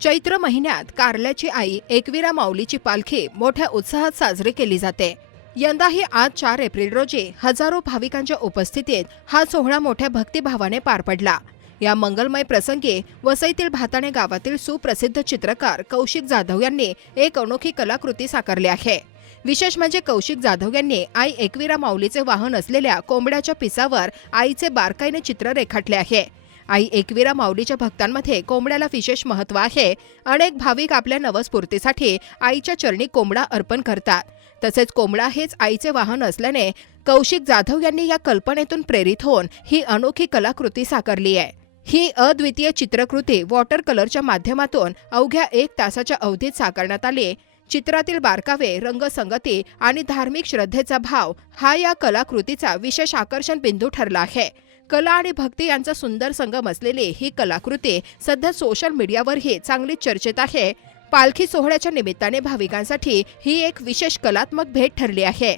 चैत्र महिन्यात कारल्याची आई एकविरा माऊलीची पालखी मोठ्या उत्साहात साजरी केली जाते। यंदाही आज 4 एप्रिल रोजी हजारो भाविकांच्या उपस्थितीत हा सोहळा मोठ्या भक्तिभावाने पार पडला। या मंगलमय प्रसंगी वसईतील भाताणे गावातील सुप्रसिद्ध चित्रकार कौशिक जाधव यांनी एक अनोखी कलाकृती साकारली आहे। विशेष म्हणजे कौशिक जाधव यांनी आई एकविरा माऊलीचे वाहन असलेल्या कोंबड्याच्या पिसावर आईचे बारकाईने चित्र रेखाटले आहे। आई एकविरा माऊलीच्या भक्तांमध्ये कोंबड्याला विशेष महत्त्व आहे। अनेक भाविक आपल्या नवस्फूर्तीसाठी आईच्या चरणी कोंबडा अर्पण करतात। तसेच कोंबडा हेच आईचे वाहन असल्याने कौशिक जाधव यांनी या कल्पनेतून प्रेरित होऊन ही अनोखी कलाकृती साकारली आहे। ही अद्वितीय चित्रकृती वॉटर कलरच्या माध्यमातून अवघ्या 1 तासाच्या अवधीत साकारण्यात आली। चित्रातील बारकावे, रंगसंगती आणि धार्मिक श्रद्धेचा भाव हा या कलाकृतीचा विशेष आकर्षण बिंदू ठरला आहे। कला आणि भक्ती यांचा सुंदर संगम असलेली ही कलाकृती सध्या सोशल मीडियावरही चांगलीच चर्चेत आहे। पालखी सोहळ्याच्या निमित्ताने भाविकांसाठी ही एक विशेष कलात्मक भेट ठरली आहे।